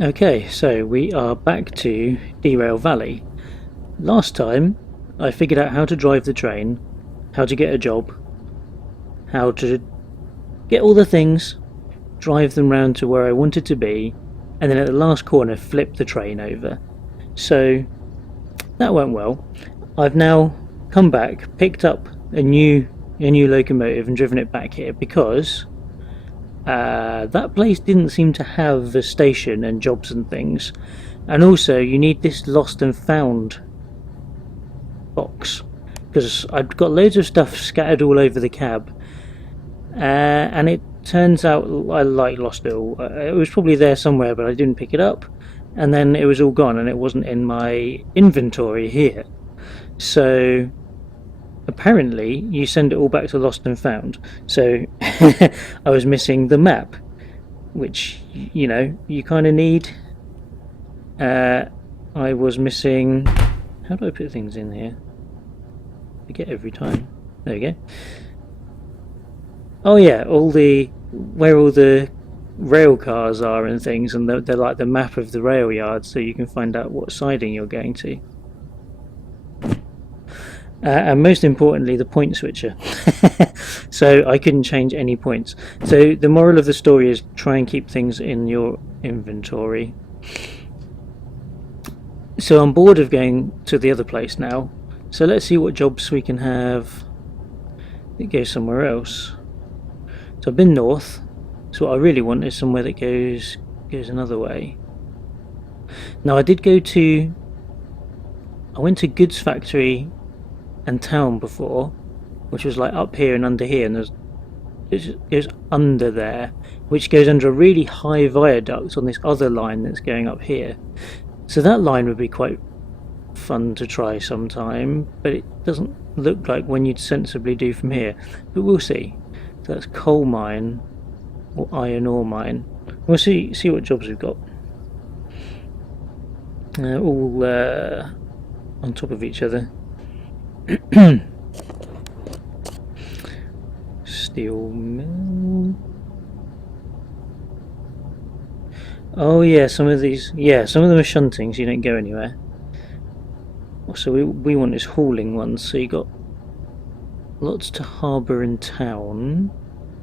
Okay, so we are back to Derail Valley. Last time I figured out how to drive the train, how to get a job, how to get all the things, drive them round to where I wanted to be, and then at the last corner flip the train over. So that went well. I've now come back, picked up a new locomotive and driven it back here because that place didn't seem to have a station and jobs and things. And also you need this lost and found box because I've got loads of stuff scattered all over the cab, and it turns out I lost it all. It was probably there somewhere, but I didn't pick it up, and then it was all gone, and it wasn't in my inventory here. So apparently you send it all back to lost and found. So I was missing the map, which you kind of need. I was missing. How do I put things in here? I forget every time. There we go. Oh yeah, where all the rail cars are and things, and they're like the map of the rail yard, so you can find out what siding you're going to. And most importantly, the point switcher. So I couldn't change any points. So the moral of the story is try and keep things in your inventory. So I'm bored of going to the other place now. So let's see what jobs we can have that go somewhere else. So I've been north. So what I really want is somewhere that goes another way. Now I went to goods factory and town before, which was like up here and under here, and it goes under there, which goes under a really high viaduct on this other line that's going up here. So that line would be quite fun to try sometime, but it doesn't look like one you'd sensibly do from here, but we'll see. So that's coal mine or iron ore mine. We'll see what jobs we've got. All on top of each other. Steel mill. Oh yeah, some of them are shunting, so you don't go anywhere. So we want is hauling ones, so you got lots to harbour and town.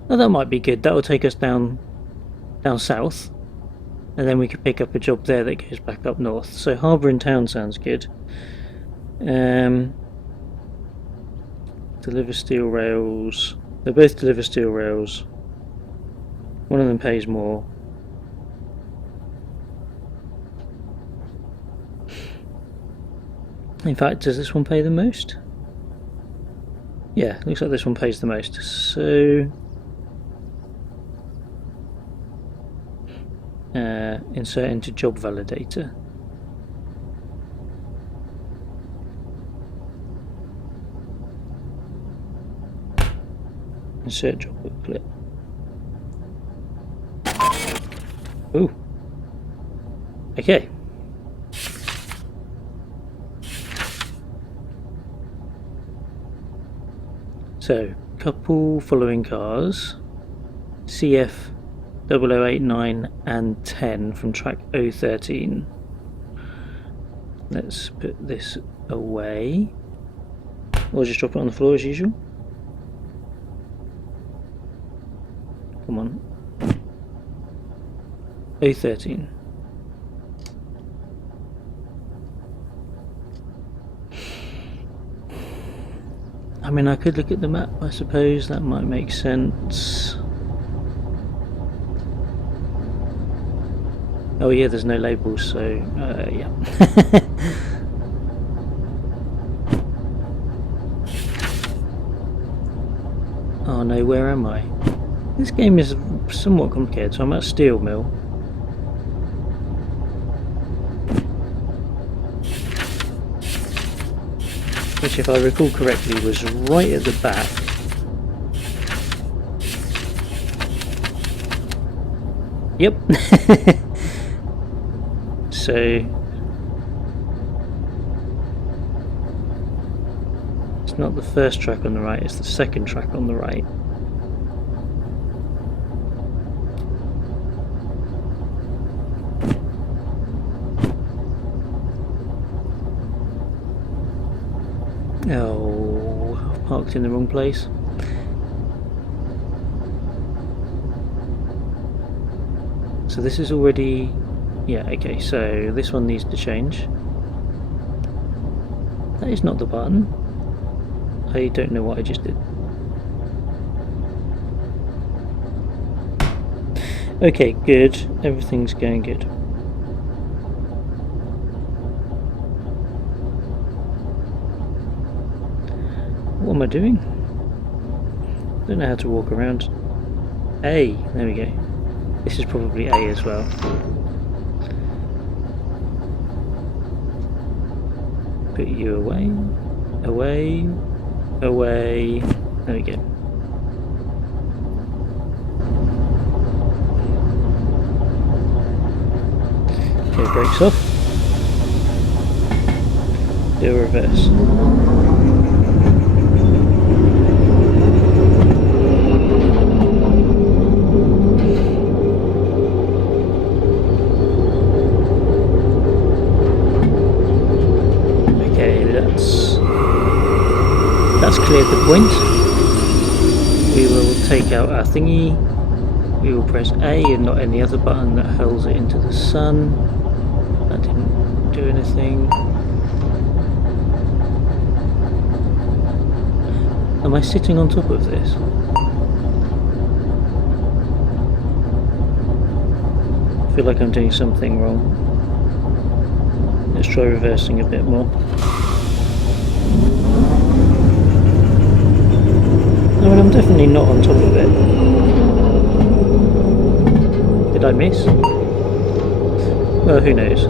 Oh, that might be good. That will take us down south, and then we could pick up a job there that goes back up north. So harbour and town sounds good. Deliver steel rails. They both deliver steel rails. One of them pays more. In fact, does this one pay the most? Yeah, looks like this one pays the most. So insert into job validator. Insert job booklet. Ooh. Okay. So, couple following cars. CF 0089 and 10 from track 013. Let's put this away. Or just drop it on the floor as usual. Come on. 013. I mean, I could look at the map, I suppose. That might make sense. Oh yeah, there's no labels, so yeah. Oh no, where am I? This game is somewhat complicated, so I'm at steel mill. Which, if I recall correctly, was right at the back. Yep. So it's not the first track on the right, it's the second track on the right. parked in the wrong place. So this is already... yeah, okay, so this one needs to change. That is not the button. I don't know what I just did. Okay, good. Everything's going good. What am I doing? Don't know how to walk around. A, there we go. This is probably A as well. Put you away, away, away. There we go. Okay, brakes off. Do a reverse. That's cleared the point. We will take out our thingy. We will press A and not any other button that hurls it into the sun. That didn't do anything. Am I sitting on top of this? I feel like I'm doing something wrong. Let's try reversing a bit more. I mean, I'm definitely not on top of it. Did I miss? Well, who knows.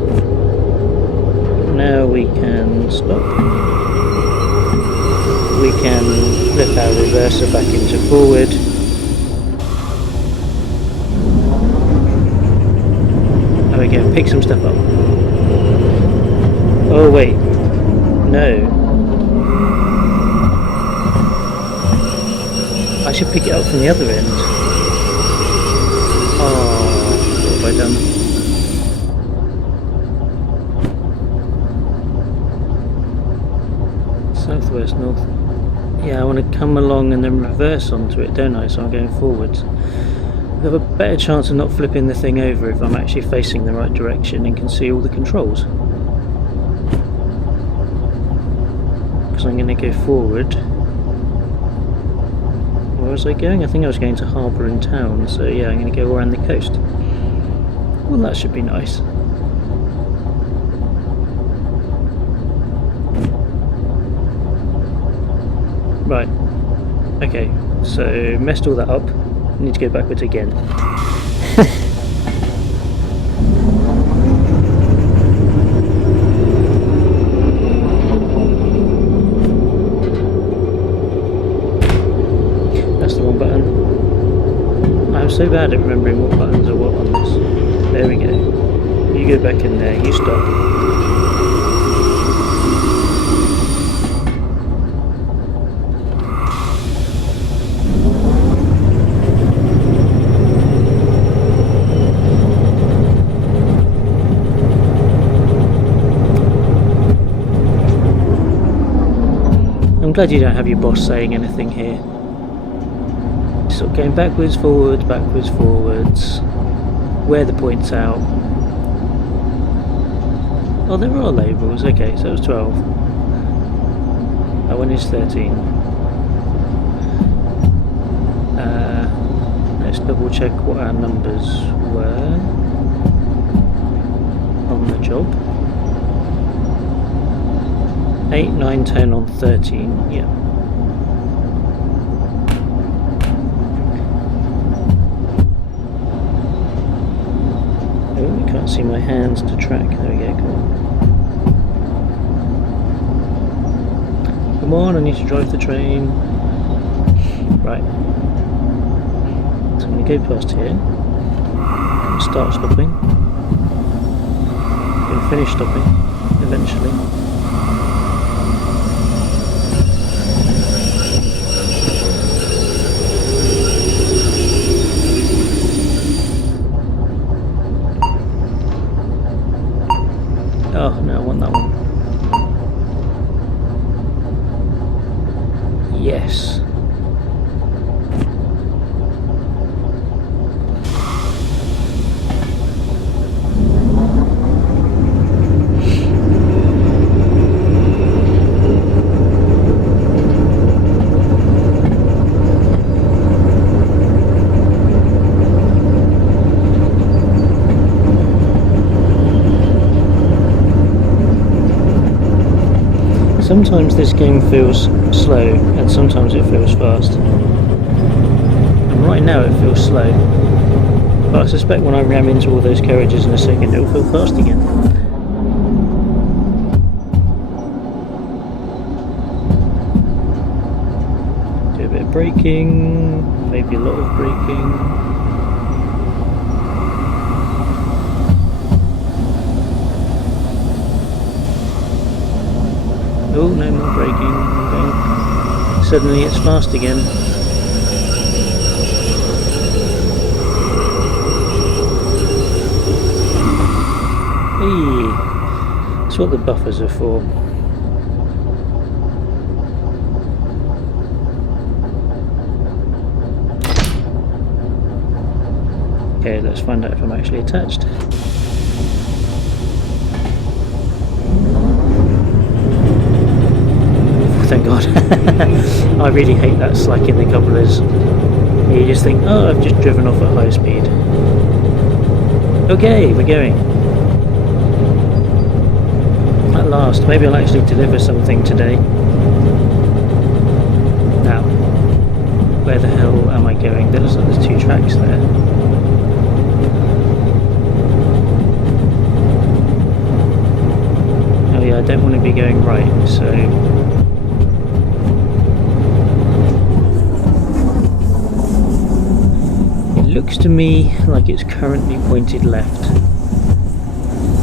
Now we can stop. We can flip our reverser back into forward. There we go, pick some stuff up. Oh wait, no. I should pick it up from the other end. Oh, what have I done? Southwest, north. Yeah, I want to come along and then reverse onto it, don't I? So I'm going forwards. I have a better chance of not flipping the thing over if I'm actually facing the right direction and can see all the controls. Because I'm going to go forward. Where was I going? I think I was going to harbour in town, so yeah, I'm going to go around the coast. Well, that should be nice. Right, okay, so messed all that up, need to go backwards again. So bad at remembering what buttons are what on this. There we go. You go back in there, you stop. I'm glad you don't have your boss saying anything here. Sort of going backwards, forwards, wear the points out. Oh, there are labels. Okay, so that was 12. That one is 13. Let's double check what our numbers were on the job. 8, 9, 10 on 13, yeah. Can't see my hands to track. There we go, come on. Come on, I need to drive the train. Right. So I'm going to go past here. Start stopping. I'm going to finish stopping eventually. Oh no, I want that one. sometimes this game feels slow and sometimes it feels fast. And right now it feels slow. But I suspect when I ram into all those carriages in a second, it'll feel fast again. Do a bit of braking, maybe a lot of braking. Oh, no more braking. Okay. Suddenly it's fast again. Hey, that's what the buffers are for. Okay, let's find out if I'm actually attached. Thank God. I really hate that slack in the couplers. You just think, oh, I've just driven off at high speed. Okay, we're going. At last, maybe I'll actually deliver something today. Now, where the hell am I going? There looks like there's 2 tracks there. Oh yeah, I don't want to be going right, so... It looks to me like it's currently pointed left.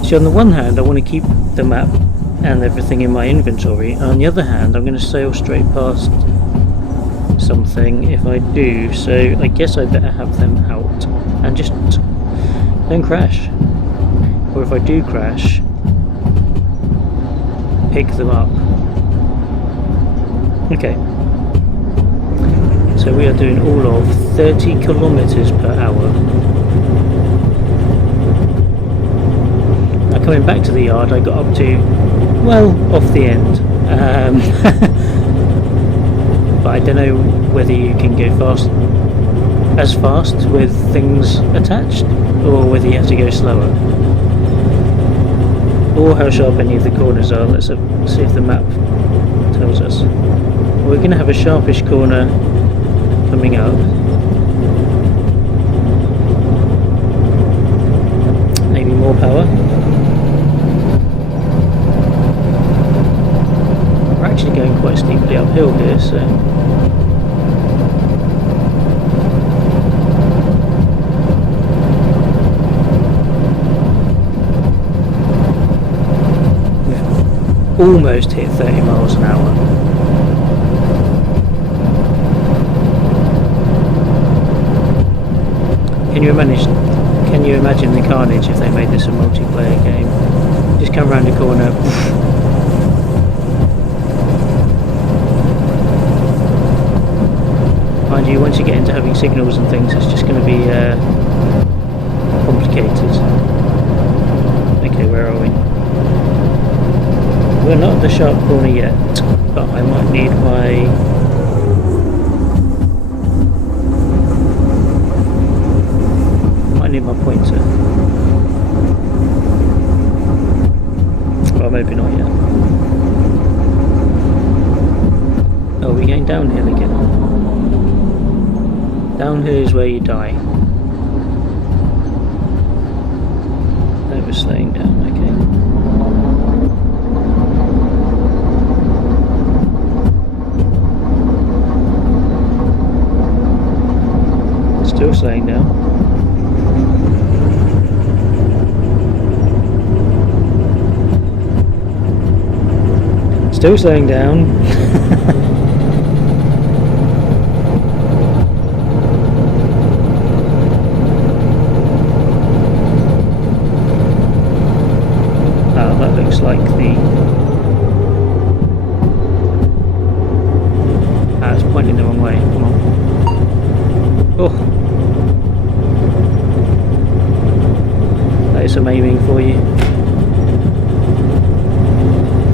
So on the one hand, I want to keep the map and everything in my inventory. On the other hand, I'm going to sail straight past something if I do, so I guess I better have them out and just don't crash. Or if I do crash, pick them up. Okay. So we are doing all of 30 kilometers per hour. Now coming back to the yard, I got up to, well, off the end. But I don't know whether you can go as fast with things attached, or whether you have to go slower. Or how sharp any of the corners are. Let's see if the map tells us. We're going to have a sharpish corner coming up. Maybe more power. We're actually going quite steeply uphill here, so... We've almost hit 30 miles an hour. Can you imagine the carnage if they made this a multiplayer game? Just come around the corner. Mind you, once you get into having signals and things, it's just going to be complicated. Okay, where are we? We're not at the sharp corner yet, but I might need my... need my pointer. Well, maybe not yet. Oh, we're going downhill again. Downhill is where you die. They were slowing down, okay. Still slowing down. Still slowing down. Oh, that looks like the... Ah, it's pointing the wrong way. Come on. Oh. That is some aiming for you.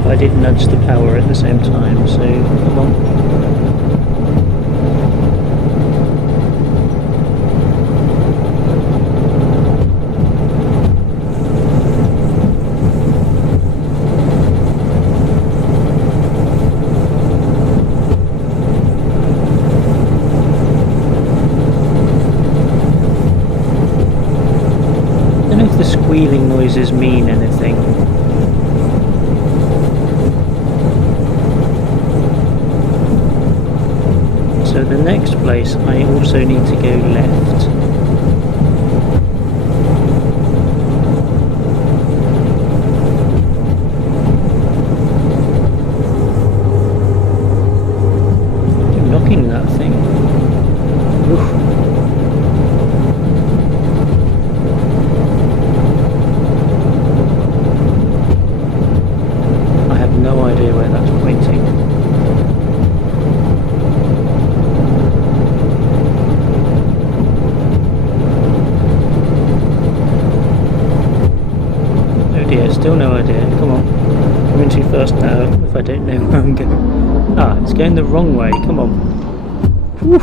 I did nudge the power at the same time, so come on. wheeling noises mean anything. So the next place I also need to go left. I'm knocking that thing. Oof. I have no idea where that's pointing. Still no idea. Come on. I'm in too fast now if I don't know where I'm going. Ah, it's going the wrong way. Come on. Whew.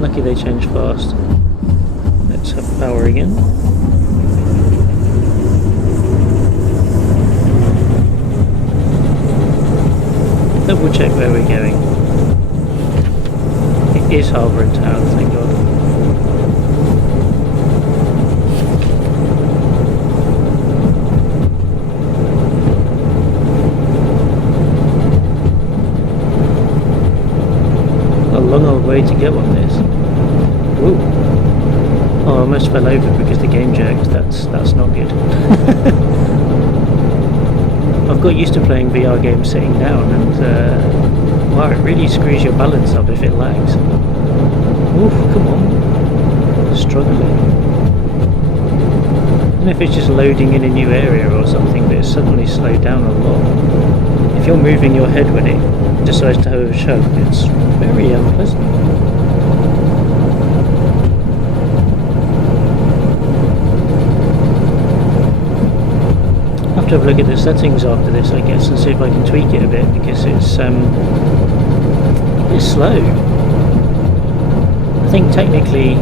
Lucky they changed fast. Let's have power again. Double check where we're going. It is Harbour and Town, thank God. Long old way to go on this. Whoa. Oh, I almost fell over because the game jerked. That's not good. I've got used to playing VR games sitting down, and wow, it really screws your balance up if it lags. Oof, come on. Struggling. I don't know if it's just loading in a new area or something, but it's suddenly slowed down a lot. If you're moving your head when it decides to have a chug, it's very unpleasant. I'll have to have a look at the settings after this, I guess, and see if I can tweak it a bit, because it's slow. I think technically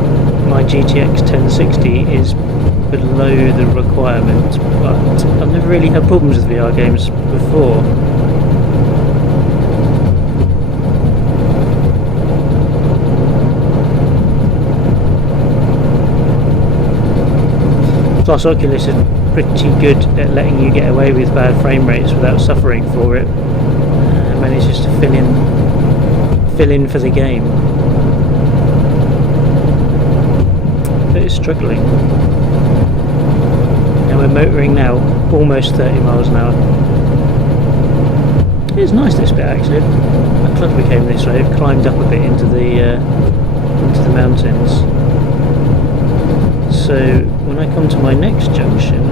my GTX 1060 is below the requirement, but I've never really had problems with VR games before. Plus Oculus is pretty good at letting you get away with bad frame rates without suffering for it. Manages to fill in for the game. But it's struggling. And we're motoring now, almost 30 miles an hour. It's nice this bit actually. I'm glad we came this way. We've climbed up a bit into the mountains. So when I come to my next junction,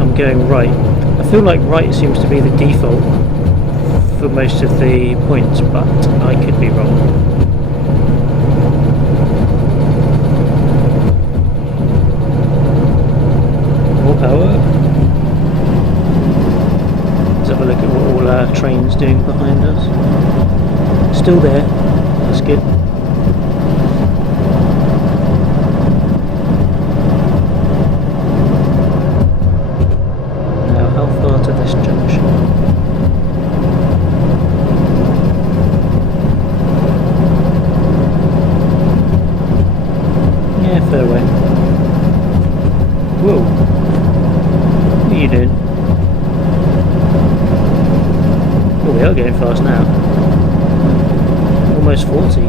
I'm going right. I feel like right seems to be the default for most of the points, but I could be wrong. More power. Let's have a look at what all our trains doing behind us. Still there. That's good. Whoa. What are you doing? Oh, we are going fast now. Almost 40.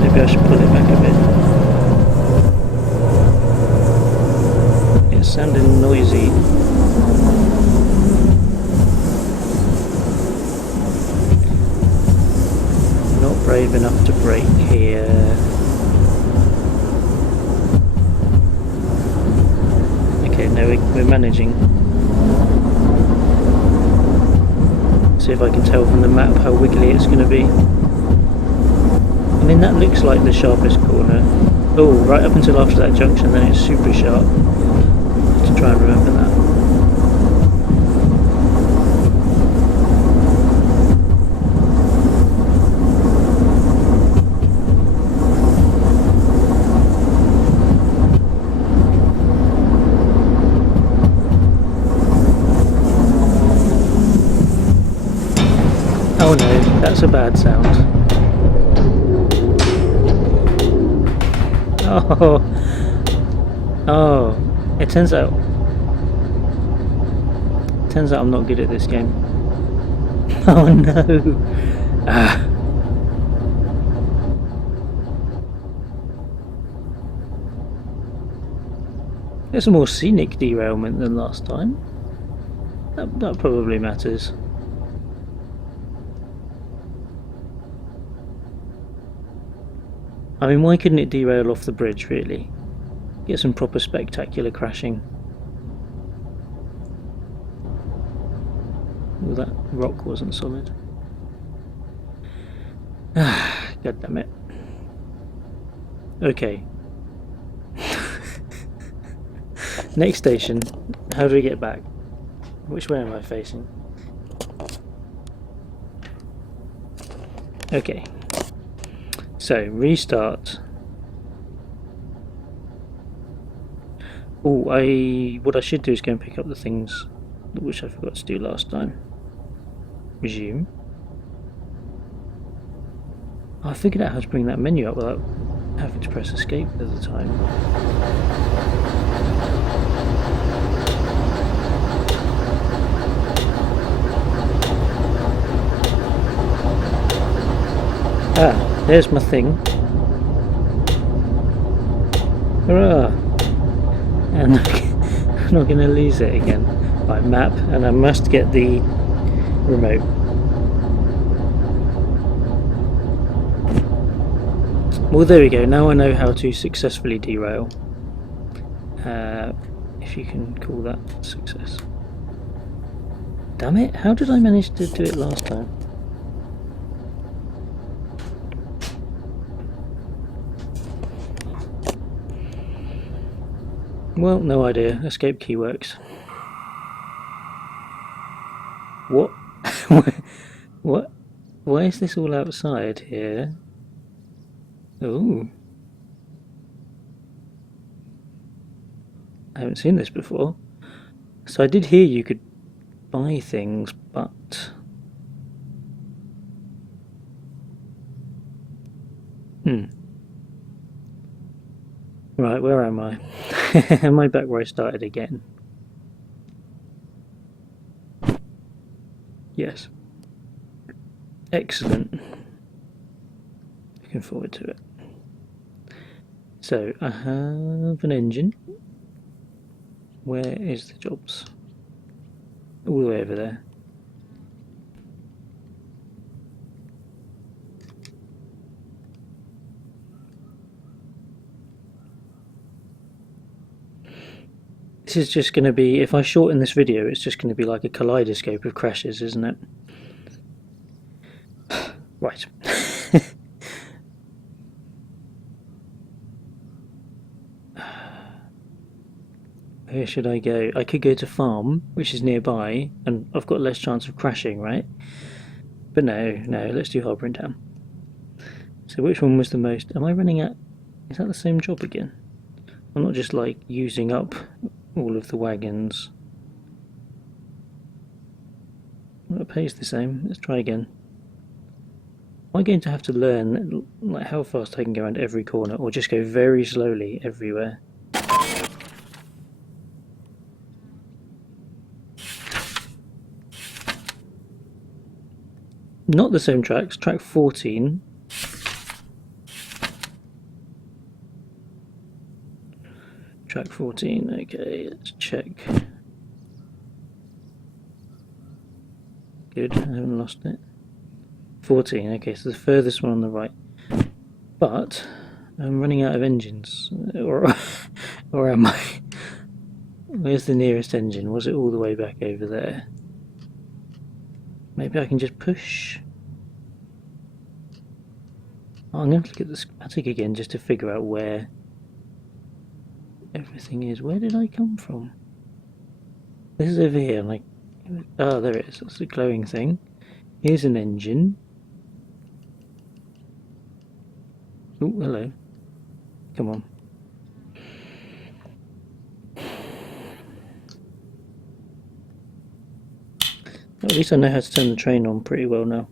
Maybe I should pull it back a bit. It's sounding noisy. Not brave enough to brake here. No, we're managing. See if I can tell from the map how wiggly it's going to be. I mean, that looks like the sharpest corner. Oh, right up until after that junction, then it's super sharp. I have to try and remember that. Oh no, that's a bad sound. Oh, oh! It turns out I'm not good at this game. Oh no! Ah. There's a more scenic derailment than last time. That probably matters. I mean, why couldn't it derail off the bridge, really? Get some proper spectacular crashing. Well, that rock wasn't solid. God damn it. Okay. Next station. How do we get back? Which way am I facing? Okay. So, restart. Oh, what I should do is go and pick up the things which I forgot to do last time. Resume. I figured out how to bring that menu up without having to press escape at the time. Ah, there's my thing. Hurrah! And I'm not going to lose it again. Right, map, and I must get the remote. Well, there we go. Now I know how to successfully derail. If you can call that success. Damn it, how did I manage to do it last time? Well, no idea. Escape key works. What? What? Why is this all outside here? Oh. I haven't seen this before. So I did hear you could buy things, but... Right, where am I? Am I back where I started again? Yes. Excellent. Looking forward to it. So, I have an engine. Where is the jobs? All the way over there. This is just going to be, if I shorten this video, it's just going to be like a kaleidoscope of crashes, isn't it? Right. Where should I go? I could go to farm, which is nearby, and I've got less chance of crashing, right? But no, let's do Harbour in Town. So which one was the most... Am I running out... Is that the same job again? I'm not just like using up all of the wagons. Well, it pays the same. Let's try again. Am I going to have to learn like how fast I can go around every corner, or just go very slowly everywhere? Not the same tracks. Track 14. Track 14. Okay, let's check. Good, I haven't lost it. 14. Okay, so the furthest one on the right. But I'm running out of engines, or am I? Where's the nearest engine? Was it all the way back over there? Maybe I can just push. Oh, I'm going to look at the schematic again just to figure out where everything is. Where did I come from? This is over here. Like, oh, there it is. That's the glowing thing. Here's an engine. Oh, hello. Come on. At least I know how to turn the train on pretty well now.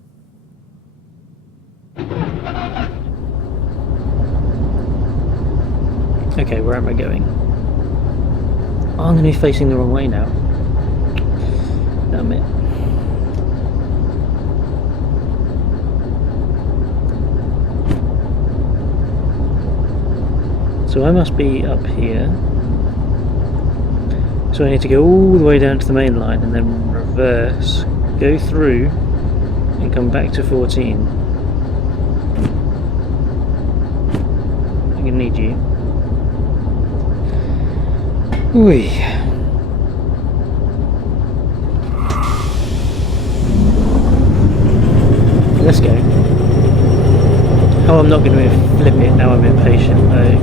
Okay, where am I going? Oh, I'm going to be facing the wrong way now. Damn it. So I must be up here. So I need to go all the way down to the main line and then reverse, go through and come back to 14. I'm going to need you. Oi. Let's go. Oh, I'm not going to flip it now. I'm impatient though.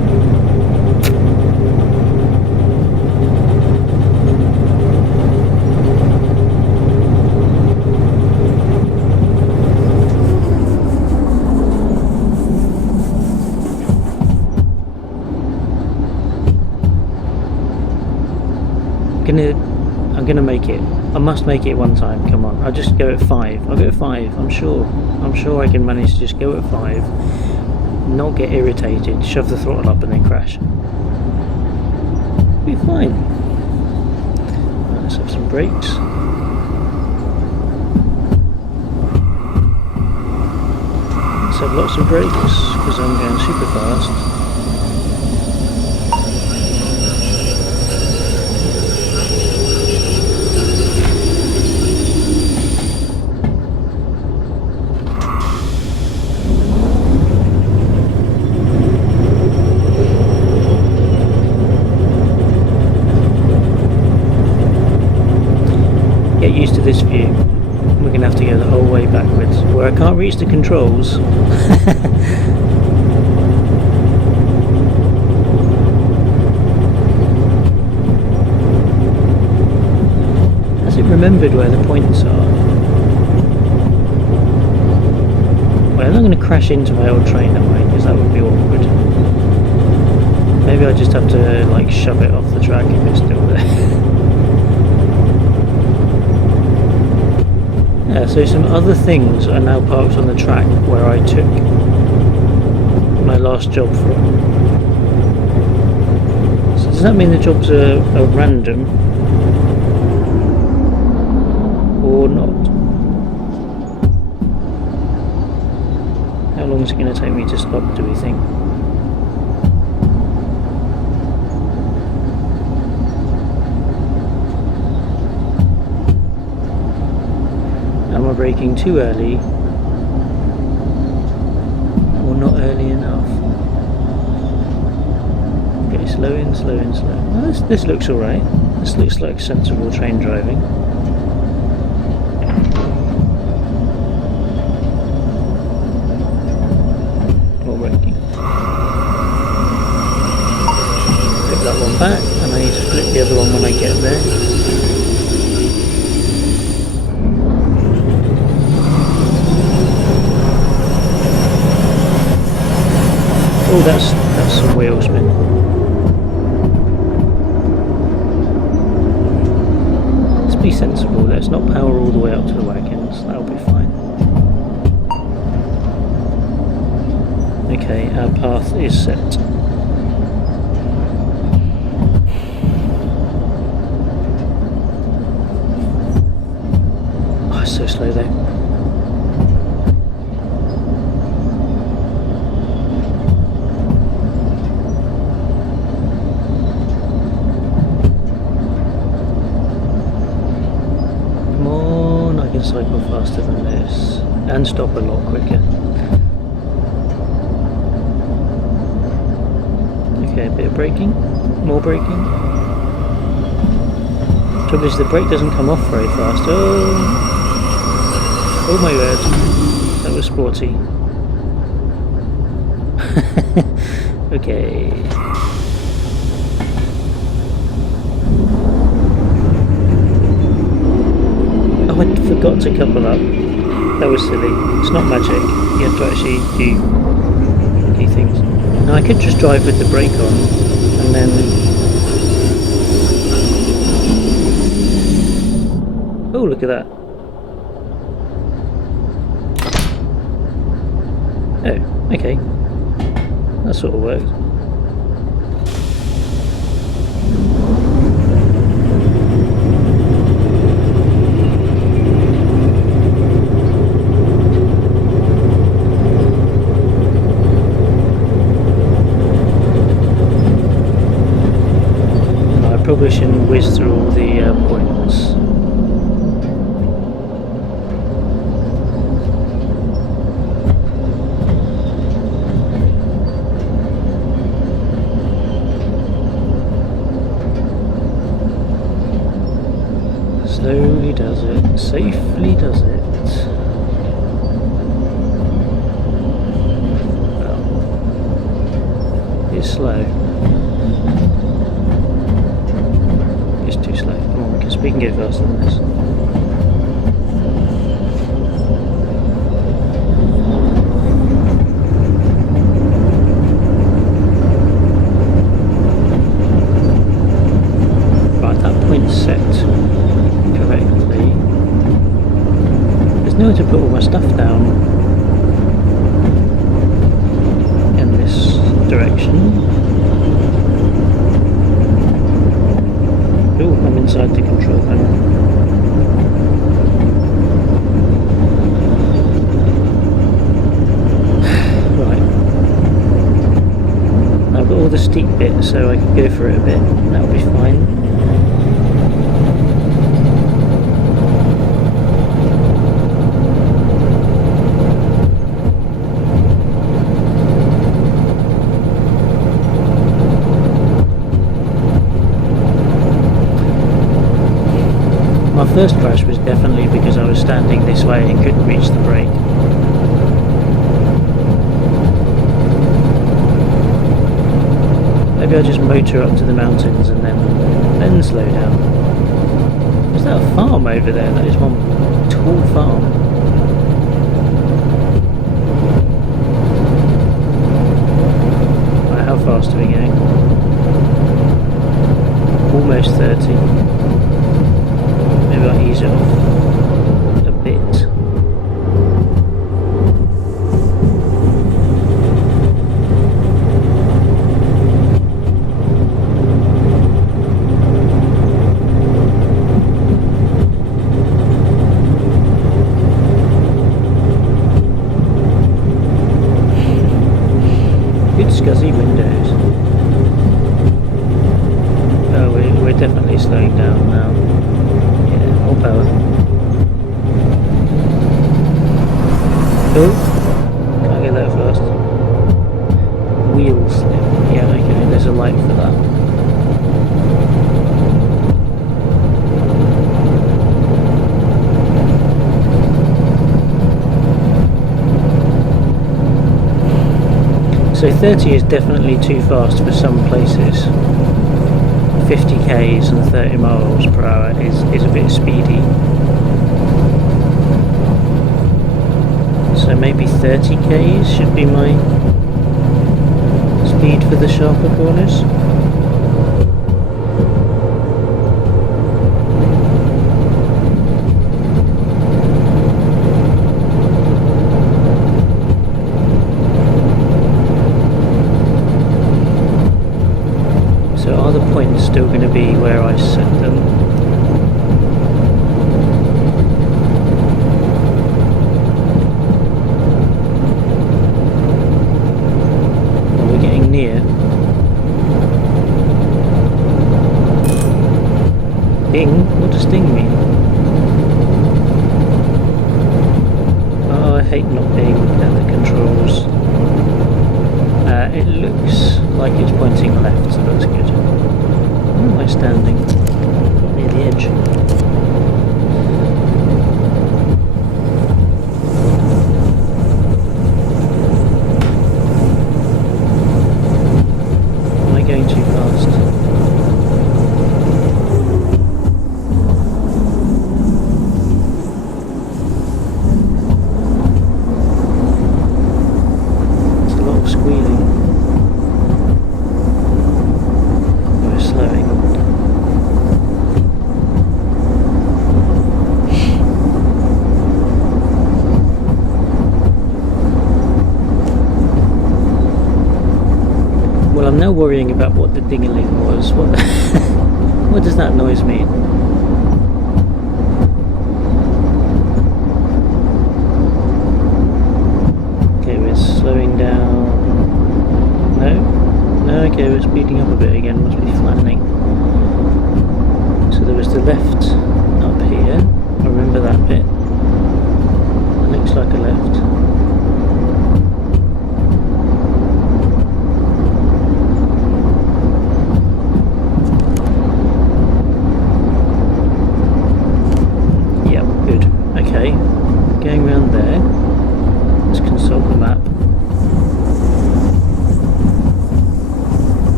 I'm gonna make it. I must make it one time. Come on, I'll just go at 5. I'll go at 5. I'm sure I can manage to just go at 5. Not get irritated. Shove the throttle up and then crash. Be fine. Right, let's have some brakes. Let's have lots of brakes because I'm going super fast. Get used to this view. We're going to have to go the whole way backwards, where I can't reach the controls. Has it remembered where the points are? Well, I'm not going to crash into my old train, am I? Because that would be awkward. Maybe I just have to like shove it off the track if it's still there. Yeah, so some other things are now parked on the track where I took my last job from. So does that mean the jobs are random? Or not? How long is it going to take me to stop, do we think? Am I braking too early or not early enough? Okay, slow in, slow in, slow in. Oh, this looks alright. This looks like sensible train driving. More braking. Flip that one back, and I need to flip the other one when I get there. Oh, that's some wheel spin. Let's be sensible. Let's not power all the way up to the wagons. That'll be fine. Okay, our path is set. Oh, it's so slow though. Cycle faster than this and stop a lot quicker. Okay, a bit of braking, more braking. Trouble is the brake doesn't come off very fast. Oh my word, that was sporty. Okay. Oh, I forgot to couple up. That was silly. It's not magic. You have to actually do things. Now I could just drive with the brake on and then... Oh, look at that. Oh, okay. That sort of works. probably shouldn't whiz through all the points. Slowly does it, safely does it. Well, it's slow. It's too slow. Come on, we can go faster than this. Right, that point's set correctly. There's nowhere to put all my stuff down in this direction. Oh, I'm inside the control panel. Right. I've got all the steep bits, so I can go for it a bit. That'll be fine. My first crash was definitely because I was standing this way and couldn't reach the brake. Maybe I'll just motor up to the mountains and then slow down. Is that a farm over there? That is one tall farm. Right, how fast are we going? Almost 30. Maybe I'll ease it off a bit. Good scuzzy windows. Oh, we're definitely slowing down now. More power. Oh, can't get that fast. Wheel slip. Yeah, okay, there's a light for that. So 30 is definitely too fast for some places. 50 k's and 30 miles per hour is a bit speedy. So maybe 30 k's should be my speed for the sharper corners. So are the points still going to be where I set them? Are we getting near? Ding? What does ding mean? Oh, I hate not being at the controls. It looks like it's pointing left, so that's good. Where am I standing? Near the edge. Am I going too fast? It's a lot of squealing. Well, I'm now worrying about what the ding-a-ling was. What does that noise mean? Okay, we're slowing down. No? No, okay, we're speeding up a bit again. Must be flattening. So there was the left up here. I remember that bit. It looks like a left. Okay, going around there, let's consult the map.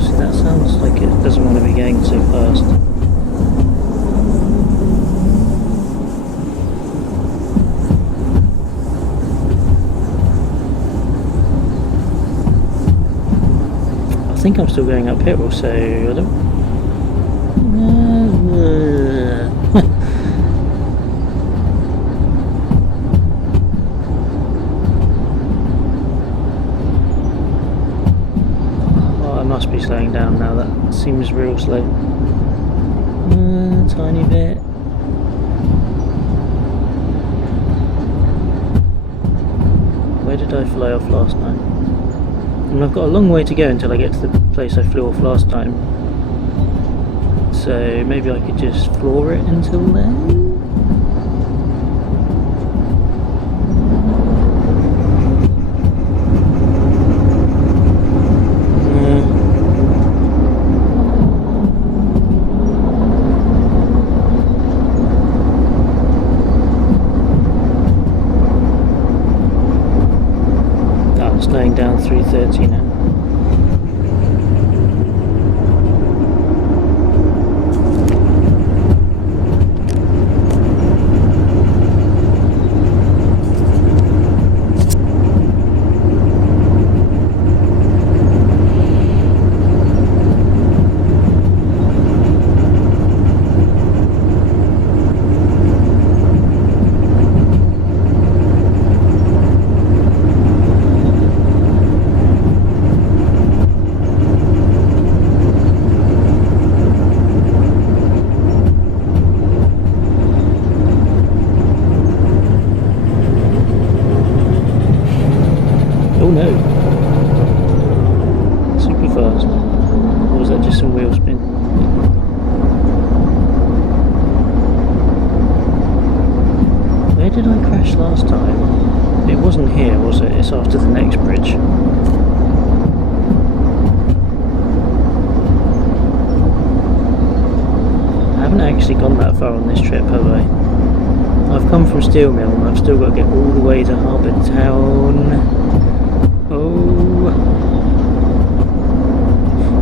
So that sounds like it doesn't want to be going so fast. I think I'm still going uphill, so I don't... Must be slowing down now, that seems real slow. Tiny bit. Where did I fly off last time? And I've got a long way to go until I get to the place I flew off last time. So maybe I could just floor it until then? Slowing down 330 now. Oh no! Super fast. Or was that just some wheel spin? Where did I crash last time? It wasn't here, was it? It's after the next bridge. I haven't actually gone that far on this trip, have I? I've come from Steel Mill and I've still got to get all the way to Harbour Town. Oh,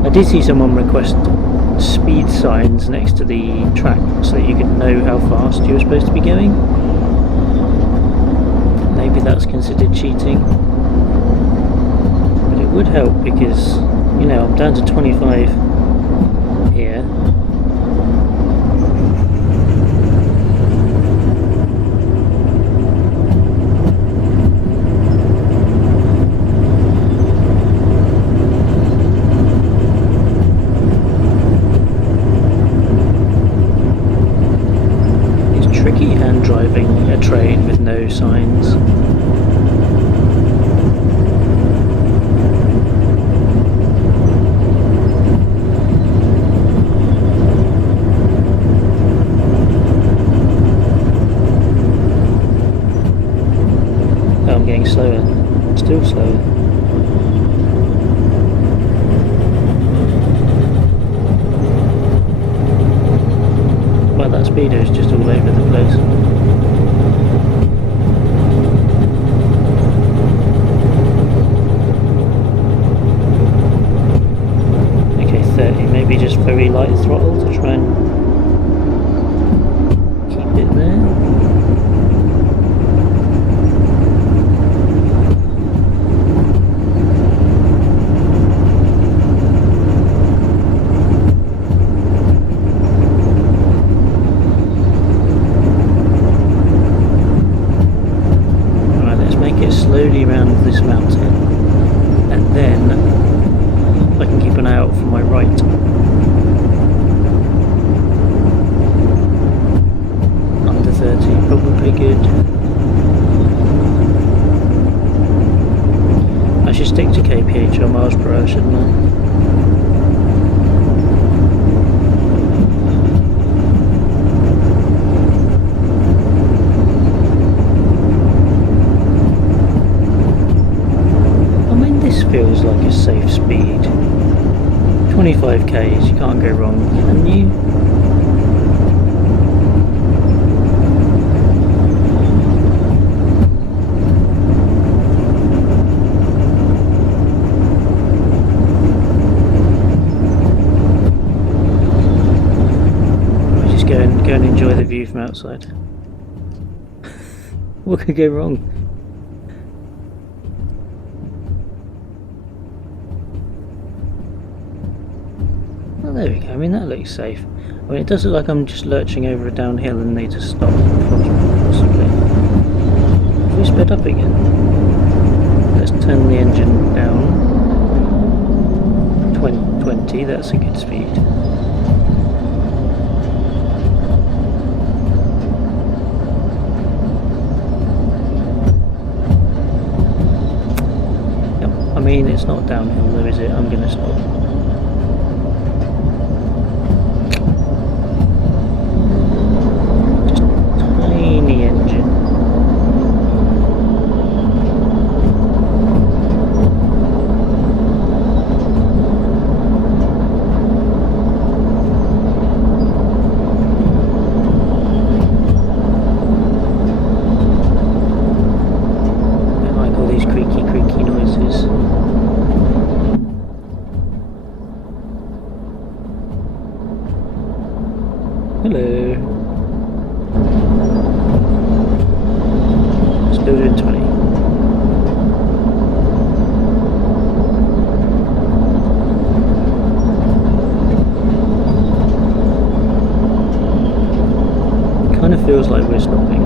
I did see someone request speed signs next to the track so that you could know how fast you were supposed to be going. Maybe that's considered cheating, but it would help because, you know, I'm down to 25 here. Tricky hand driving a train with no signs. Oh, I'm getting slower. Still slower. Well, that speedo is just all over the place. Okay, 30. Maybe just very light throttle to try and keep it there. Slowly around this mountain, and then I can keep an eye out for my right. Under 30, probably good. I should stick to kph or miles per hour, shouldn't I? feels like a safe speed. 25 k's, you can't go wrong, can you? Go and enjoy the view from outside. What could go wrong? Well, there we go. I mean, that looks safe. I mean, it does look like I'm just lurching over a downhill and need to stop, possibly. Have we sped up again? Let's turn the engine down. 20, that's a good speed. I mean, it's not downhill though, is it? I'm going to stop. Just tiny engine. I like all these creaky noises. Hello. Still doing 20. Kind of feels like we're stopping.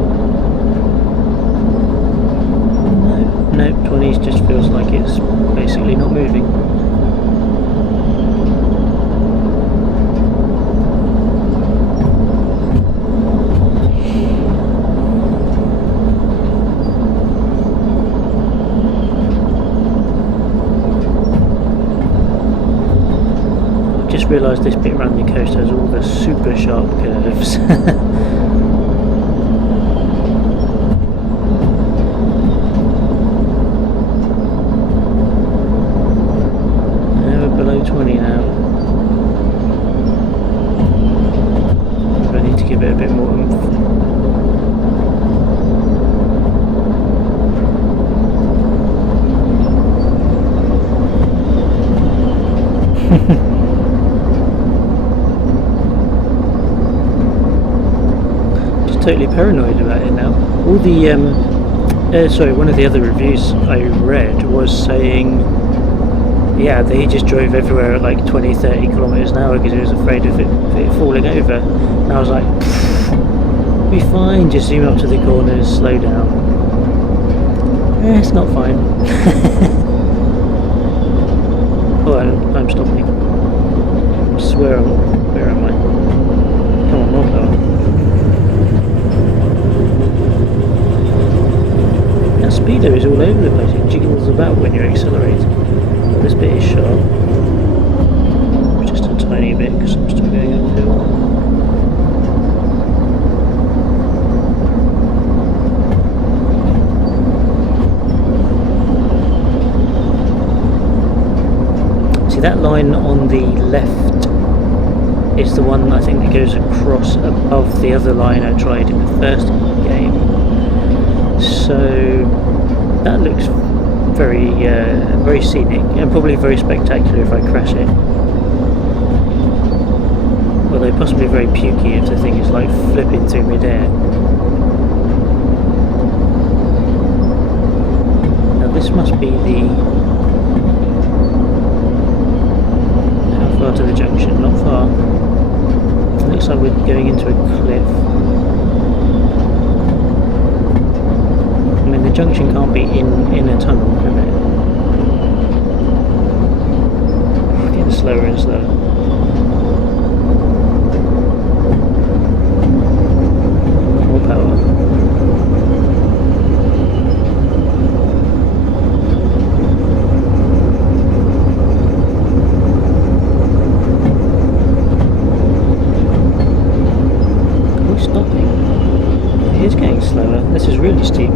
No, 20s just feels like it's basically not moving. Realised this bit around the coast has all the super sharp curves. We're below 20 now. I need to give it a bit more oomph. Totally paranoid about it now. All the sorry, one of the other reviews I read was saying, yeah, that he just drove everywhere at like 20-30 kilometers an hour because he was afraid of it falling over. And I was like, be fine, just zoom up to the corners, slow down. It's not fine. Oh, I'm stopping. I swear where am I? Come on, more power. Speedo is all over the place, it jiggles about when you're accelerating. But this bit is sharp. Just a tiny bit because I'm still going uphill. See, that line on the left is the one I think that goes across above the other line I tried in the first game. So that looks very very scenic and probably very spectacular if I crash it. Although possibly very pukey if the thing is like flipping through mid-air. Now this must be the... How far to the junction? Not far. Looks like we're going into a cliff. The junction can't be in a tunnel, can it? Getting slower and slower. More power. Are we stopping? It is getting slower. This is really steep.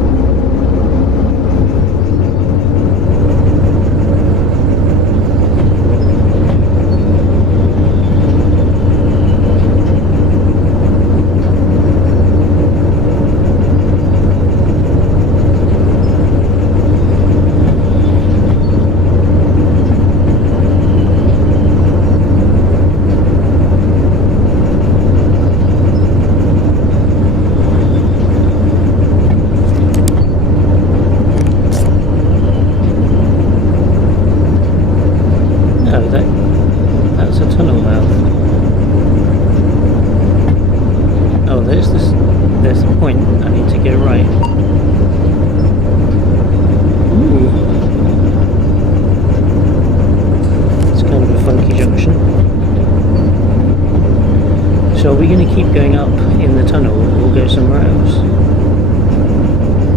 So are we going to keep going up in the tunnel or go somewhere else?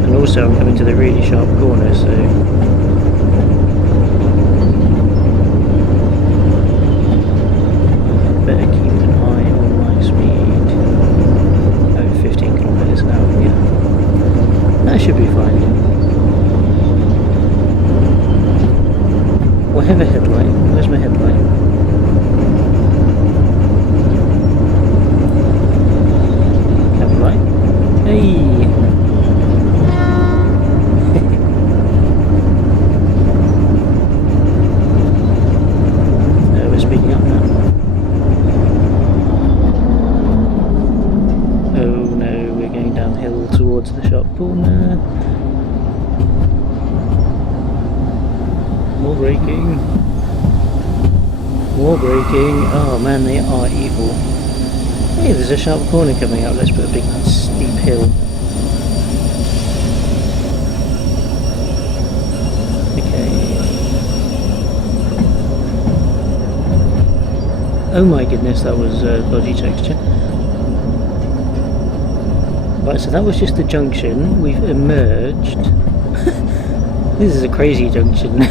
And also I'm coming to the really sharp corner, so... better keep an eye on my speed. Oh, 15 kilometers an hour, yeah. That should be fine. Well, I have a headlight. Where's my headlight? Headlight. Hey! No, we're speeding up now. Oh no, we're going downhill towards the sharp corner. More braking. More braking. Oh man, they are evil. Hey, there's a sharp corner coming up. Let's put a big steep hill. Okay. Oh my goodness, that was dodgy texture. Right, so that was just the junction. We've emerged. This is a crazy junction.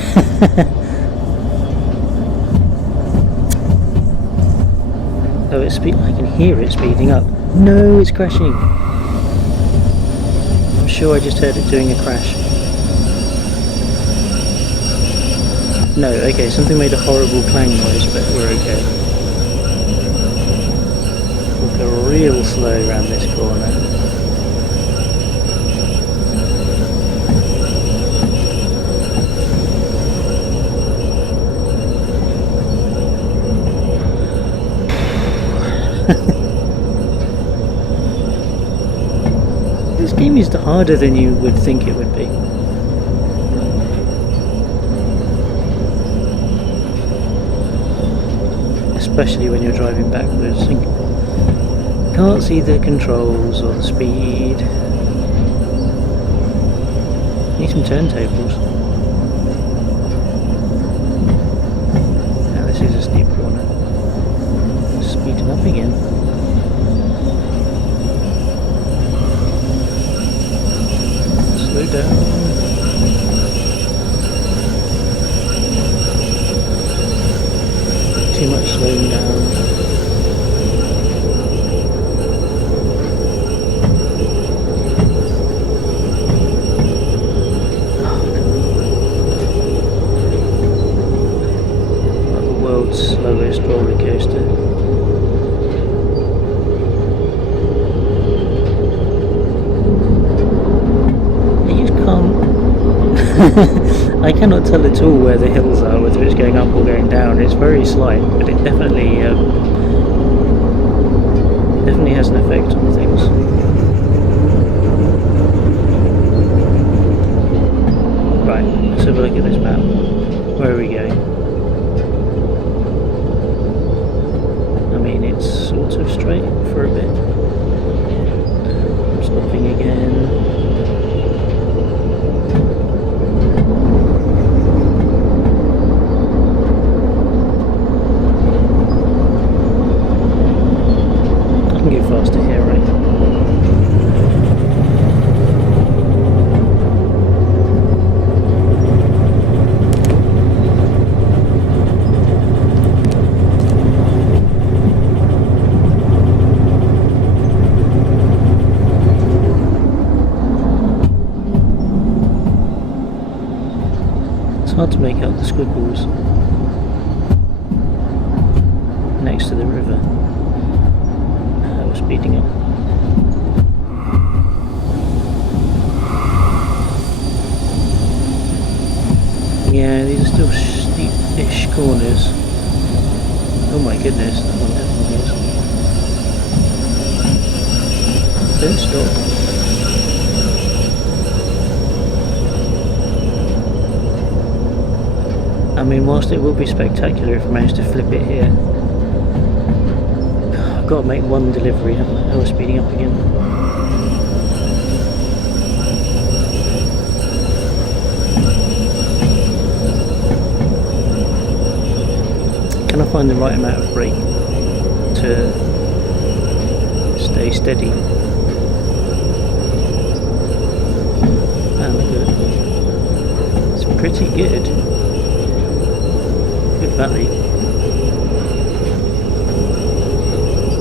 Oh, it's I can hear it speeding up. No, it's crashing. I'm sure I just heard it doing a crash. No, okay, something made a horrible clang noise, but we're okay. We'll go real slow around this corner. This game is harder than you would think it would be. Especially when you're driving backwards and can't see the controls or the speed. Need some turntables. Now this is a steep corner. Speeding up again. Slow down. Too much slowing down. Like the world's slowest roller coaster. I cannot tell at all where the hills are, whether it's going up or going down. It's very slight, but it definitely has an effect on things. Right, let's have a look at this map. Where are we going? I mean, it's sort of straight for a bit. I'm stopping again. Faster here, right? It's hard to make out the squiggles next to the river. Speeding up. Yeah, these are still steep-ish corners. Oh my goodness, that one definitely is. Don't stop. I mean, whilst it will be spectacular if I manage to flip it here, I've got to make one delivery. Oh, we're speeding up again. Can I find the right amount of brake to stay steady. And good. It's pretty good. Good valley.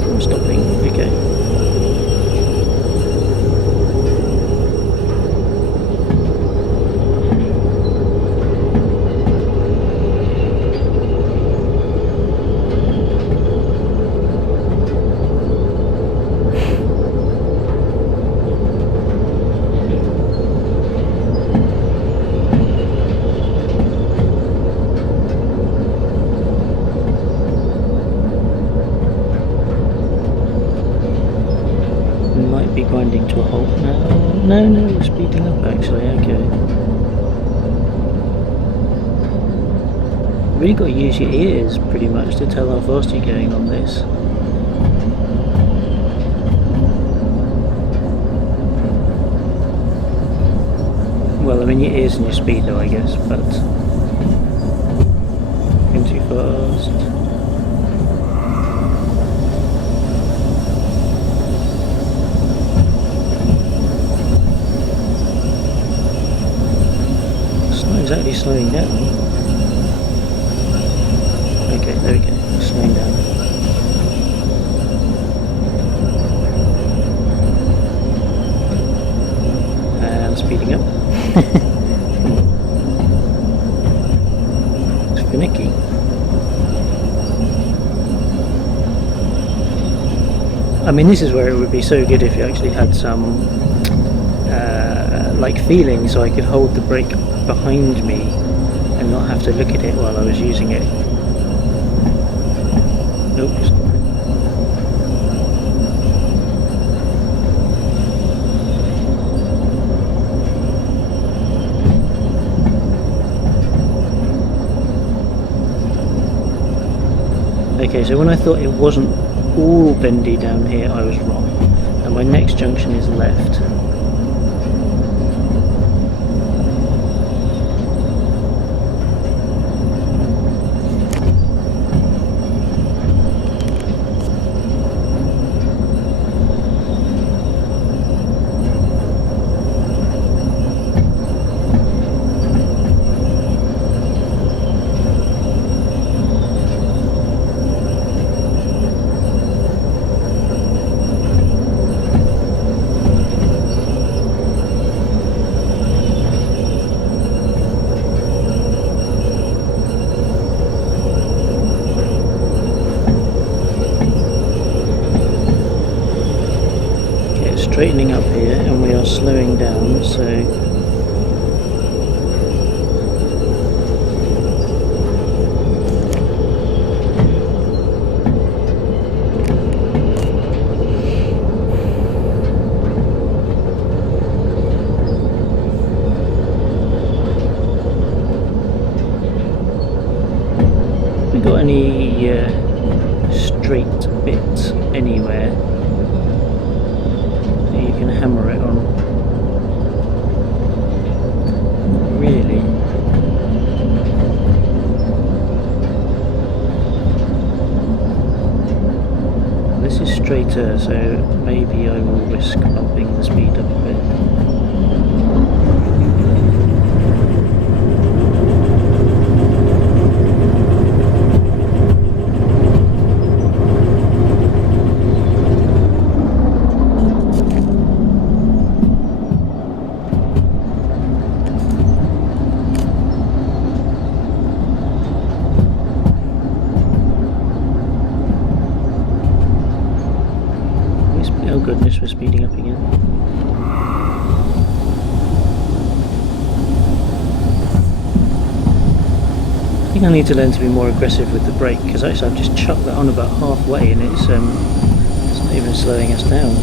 I'm stopping. Okay. Be grinding to a halt now. No, we're speeding up actually, okay. You've really got to use your ears pretty much to tell how fast you're going on this. Well, I mean your ears and your speed though, I guess, but going too fast. Exactly slowing down. Okay, there we go, slowing down. And speeding up. It's finicky. I mean, this is where it would be so good if you actually had some like feeling, so I could hold the brake behind me and not have to look at it while I was using it. Oops. Okay, so when I thought it wasn't all bendy down here, I was wrong. And my next junction is left. Straightening up here and we are slowing down, so have we got any straight bits anywhere you can hammer it on? Not really. This is straighter, so maybe I will risk bumping the speed up a bit. Oh goodness, we're speeding up again. I think I need to learn to be more aggressive with the brake, because actually I've just chucked that on about halfway and it's not even slowing us down.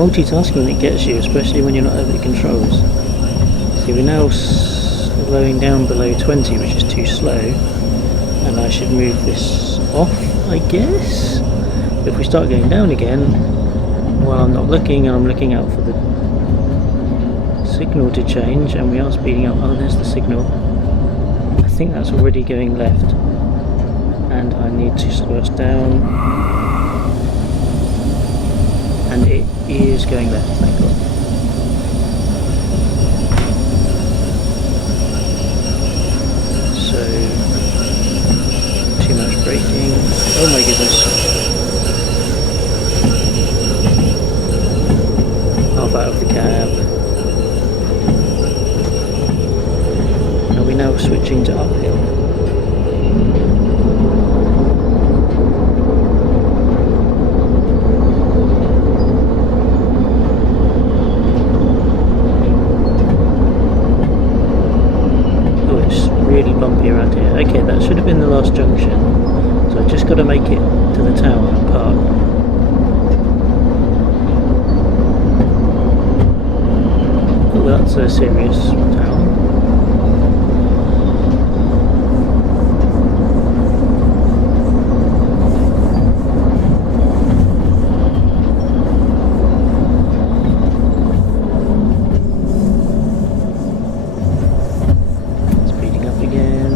multitasking that gets you, especially when you're not over the controls. See, we're now slowing down below 20, which is too slow, and I should move this off, I guess. If we start going down again, while I'm not looking and I'm looking out for the signal to change, and we are speeding up. Oh, there's the signal. I think that's already going left, and I need to slow us down, and it is going left, thank God. So, too much braking. Oh my goodness. Half out of the cab. Are we now switching to uphill? Oh, it's really bumpy around here. Okay, that should have been the last junction. So I've just got to make it to the town and park. Oh, that's a serious town. Speeding up again.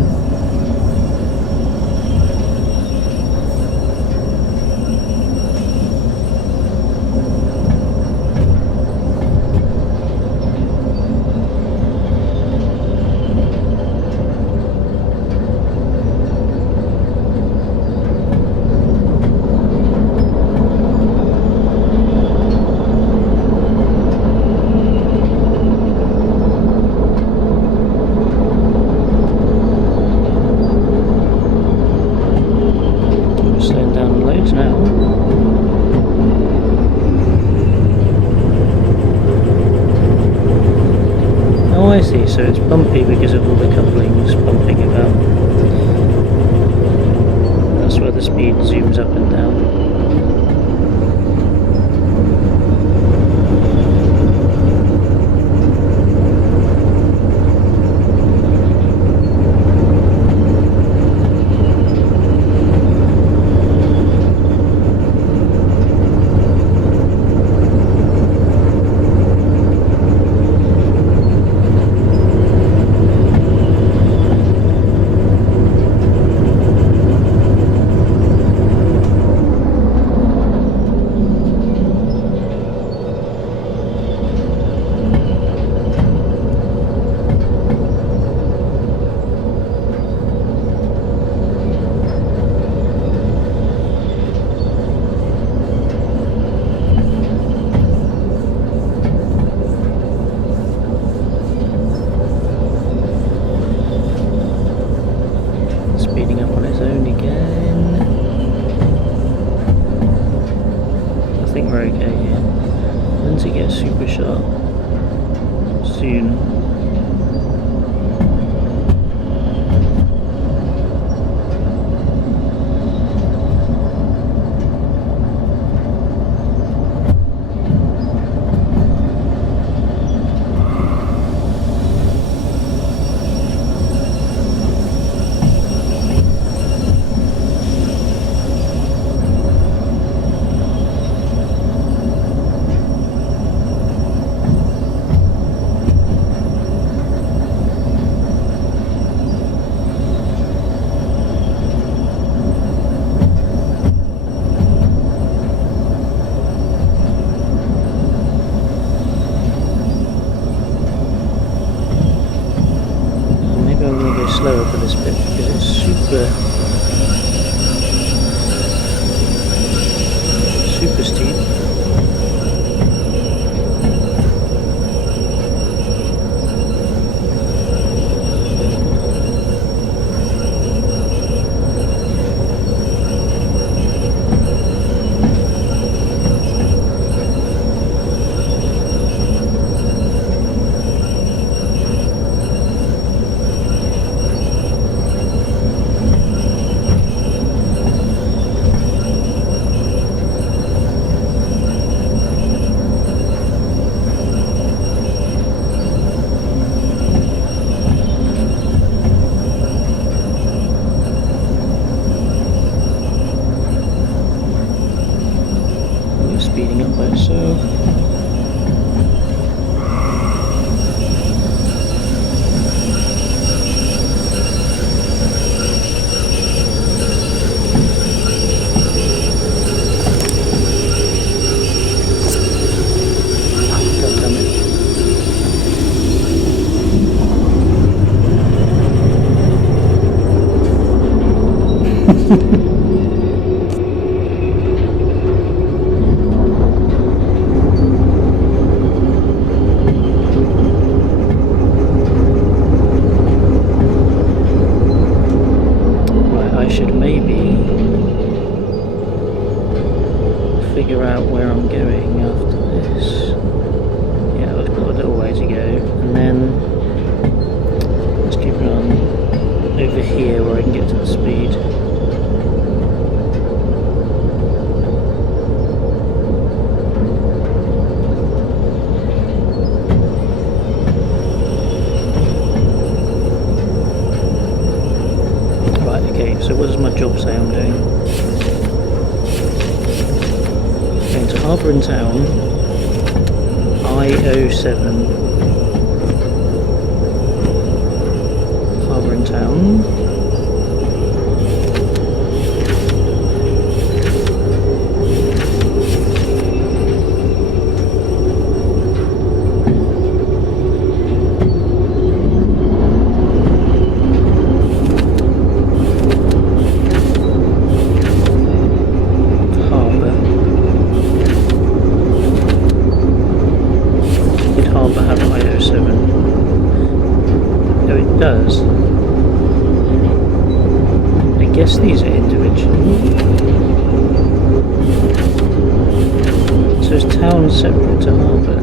Slowing down loads now. Oh, I see, so it's bumpy because of all the couplings bumping about. That's where the speed zooms up and down. Speeding up on its own again. I think we're okay here. When's it get super sharp? Soon. Harbour and Town, I07. Harbour and Town. Does. I guess these are individual. So is town separate to harbour?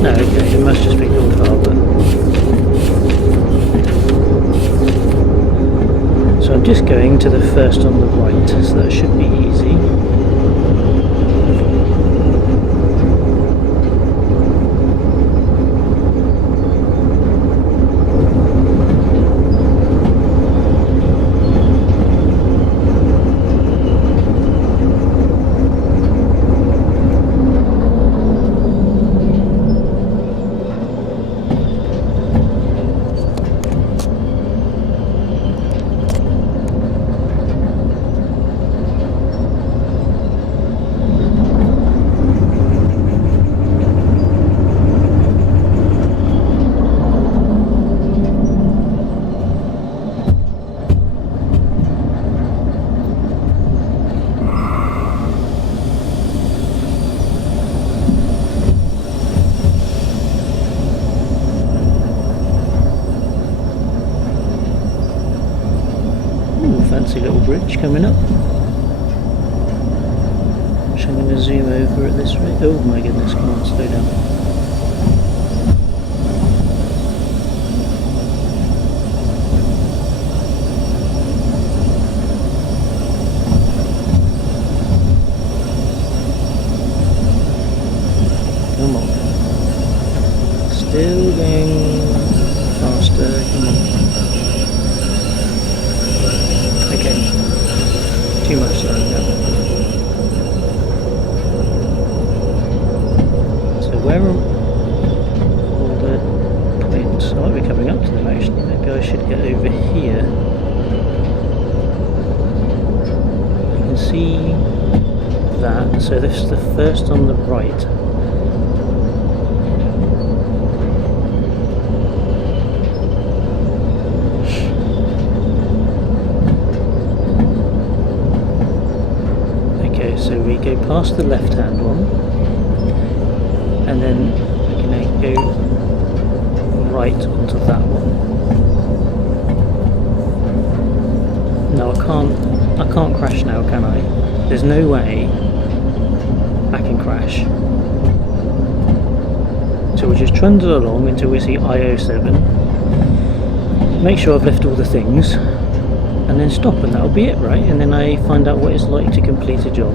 No, okay, it must just be called harbour. So I'm just going to the first on the right, so that should be easy. Fancy little bridge coming up, which I'm going to zoom over at this rate. Oh my goodness, come on, slow down. Come on. Still going faster, come on. Okay, too much slowing down. So where are all the points? I might be coming up to them actually. Maybe I should get over here. You can see that. So this is the first on the right. So we go past the left hand one and then we're going to go right onto that one. No, I can't crash now, can I? There's no way I can crash. So we'll just trundle along until we see I07. Make sure I've left all the things. And then stop, and that'll be it, right? And then I find out what it's like to complete a job.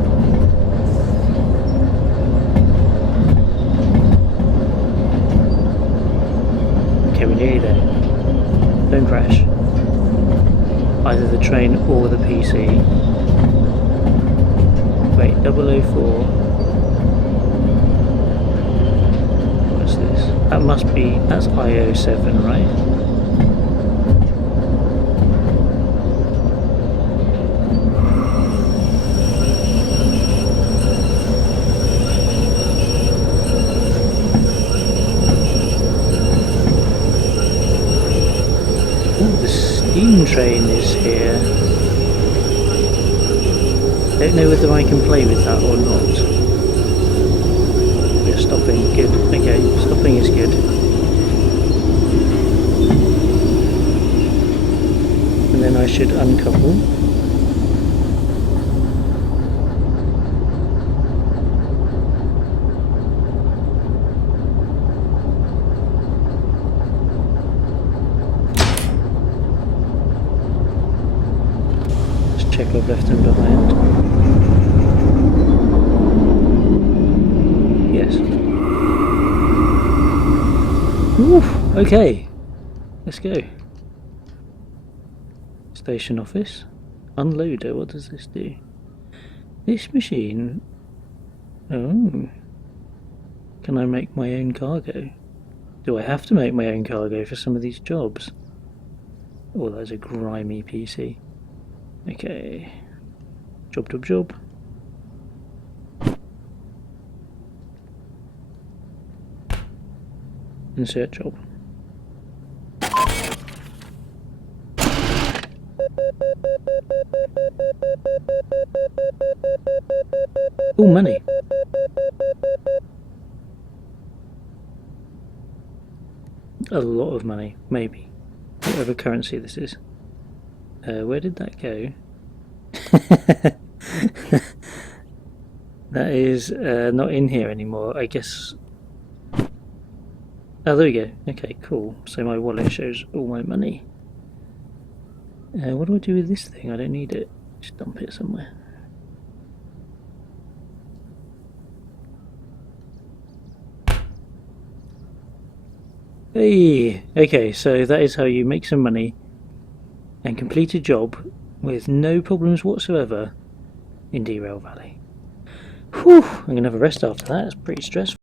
Okay, we're nearly there. Don't crash. Either the train or the PC. Wait, 004. What's this? That must be, that's I07, right? Steam train is here. Don't know whether I can play with that or not. We're stopping, good. Okay, stopping is good. And then I should uncouple. Check I've left him behind. Yes. Oof, okay. Let's go. Station office. Unloader, what does this do? This machine... Oh. Can I make my own cargo? Do I have to make my own cargo for some of these jobs? Oh, that's a grimy PC. Okay. Job. Insert job. Oh, money. A lot of money, maybe. Whatever currency this is. Where did that go? That is not in here anymore, I guess. Oh, there we go. Okay, cool. So my wallet shows all my money. What do I do with this thing? I don't need it. Just dump it somewhere. Hey! Okay, so that is how you make some money and complete a job with no problems whatsoever in Derail Valley. Whew! I'm going to have a rest after that. It's pretty stressful.